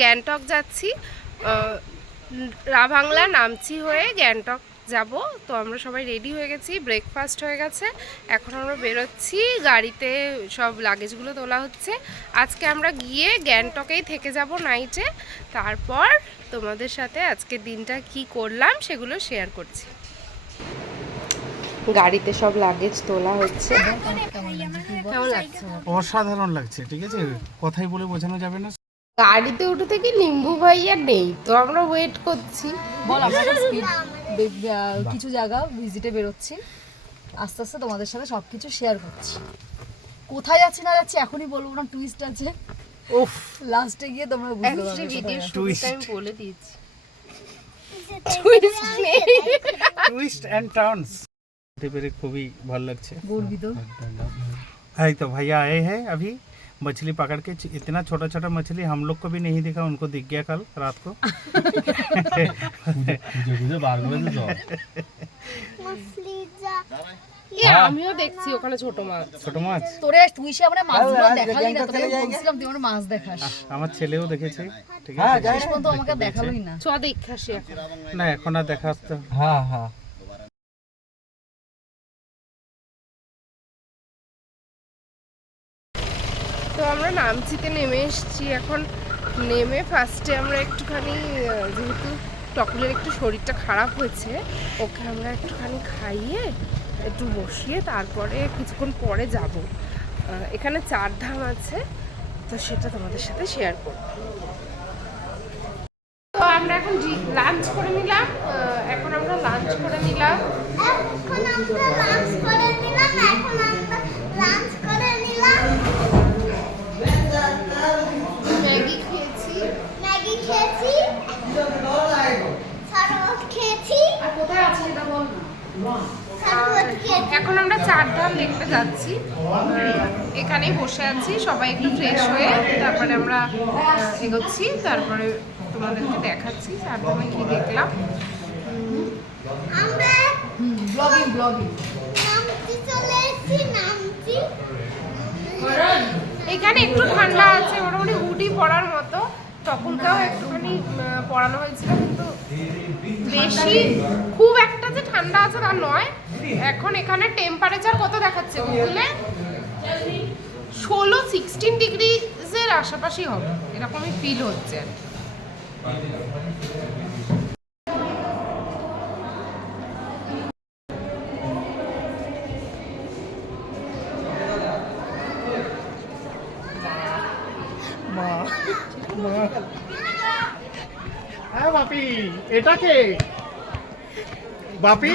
গ্যাংটক যাচ্ছি। রাভাংলা নামচি হয়ে গ্যাংটক যাব। তো আমরা সবাই রেডি হয়ে গেছি, ব্রেকফাস্ট হয়ে গেছে, এখন আমরা বেরোচ্ছি। গাড়িতে সব লাগেজগুলো তোলা হচ্ছে। আজকে আমরা গিয়ে গ্যাংটকেই থেকে যাব নাইটে, তারপর তোমাদের সাথে আজকের দিনটা কি করলাম সেগুলো শেয়ার করছি। গাড়িতে সব লাগেজ তোলা হচ্ছে। অসাধারণ লাগছে, ঠিক আছে, কথাই বলে বোঝানো যাবে না। গাড়িতে উঠে থেকে নিম্বু ভাইয়া নেই, তো আমরা ওয়েট করছি। বল, আমরা স্পিড কিছু জায়গা ভিজিটে বেরোচ্ছি, আস্তে আস্তে তোমাদের সাথে সব কিছু শেয়ার করছি। কোথায় যাচ্ছি না যাচ্ছি এখনই বলবো না, টুইস্ট আছে। উফ, লাস্টে গিয়ে তোমরা বুঝতে পারবে। Video Twist. শুরুতে আমি বলে দিয়েছি টুইস্ট এন্ড টার্নস দেখতে পেরে খুবই ভালো লাগছে। গর্বিত। है तो भैया आए हैं अभी मछली पकड़ के। इतना छोटा छोटा मछली हम लोग को भी नहीं दिखा, उनको दिख गया कल रात को। আমিও দেখছি ওখানে ছোট মাছ। ছোট মাছ তোরে তুই সে আমরা মাছগুলো দেখালি না, তোরে বলছিলাম তুই আমরা মাছ দেখাস। আমার ছেলেও দেখেছে, ঠিক আছে। শেষ পর্যন্ত আমাকে দেখালোই না। চ দেখাসি এখন। না এখন আর দেখা তো। হ্যাঁ হ্যাঁ, তো আমরা নামচিতে নেমে এসেছি। এখন নেমে ফার্স্টে আমরা একটুখানি যেহেতু টকুলের একটু শরীরটা খারাপ হয়েছে, ওকে আমরা একটুখানি খাইয়ে একটু বসিয়ে তারপরে কিছুক্ষণ পরে যাব। এখানে 4 ধাম আছে, তো সেটা তোমাদের সাথে শেয়ার করব। তো আমরা এখন লাঞ্চ করে নিলাম। এখন আমরা লাঞ্চ করে নিলাম। ম্যাগি খেয়েছি। আর কোথায় আছি সেটা বল না। এখন আমরা 4 ধাম দেখতে যাচ্ছি। এখানেই বসে আছি সবাই একটু ফ্রেশ হয়ে, তারপরে আমরা এগোচ্ছি, তারপরে তোমাদেরকে দেখাচ্ছি 4 ধামে কি দেখলাম। ব্লগিং এখানে একটু ঠান্ডা আছে, মোটামুটি হুডি পরার মতো। তখনকাও একটুখানি পরানো হয়েছিল, কিন্তু বেশি খুব একটা যে ঠান্ডা আছে তা নয়। এখন এখানে টেম্পারেচার কত দেখাচ্ছে গুগলে, 16-16 ডিগ্রিজের আশেপাশে হবে, এরকমই ফিল হচ্ছে। হ্যাঁ বাপি, এটা কে বাপি?